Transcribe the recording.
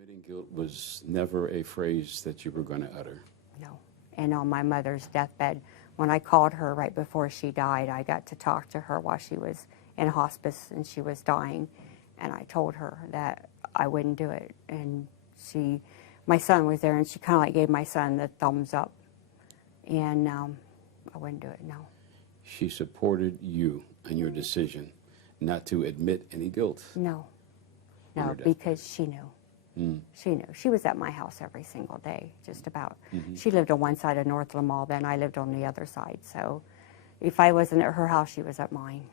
Admitting guilt was never a phrase that you were going to utter. No. And on my mother's deathbed, when I called her right before she died, I got to talk to her while she was in hospice and she was dying. And I told her that I wouldn't do it. And my son was there, and she kind of like gave my son the thumbs up. And I wouldn't do it, no. She supported you in your decision not to admit any guilt. No. No, because she knew. She knew. She was at my house every single day, just about. She lived on one side of North Lamar, then I lived on the other side. So if I wasn't at her house, she was at mine.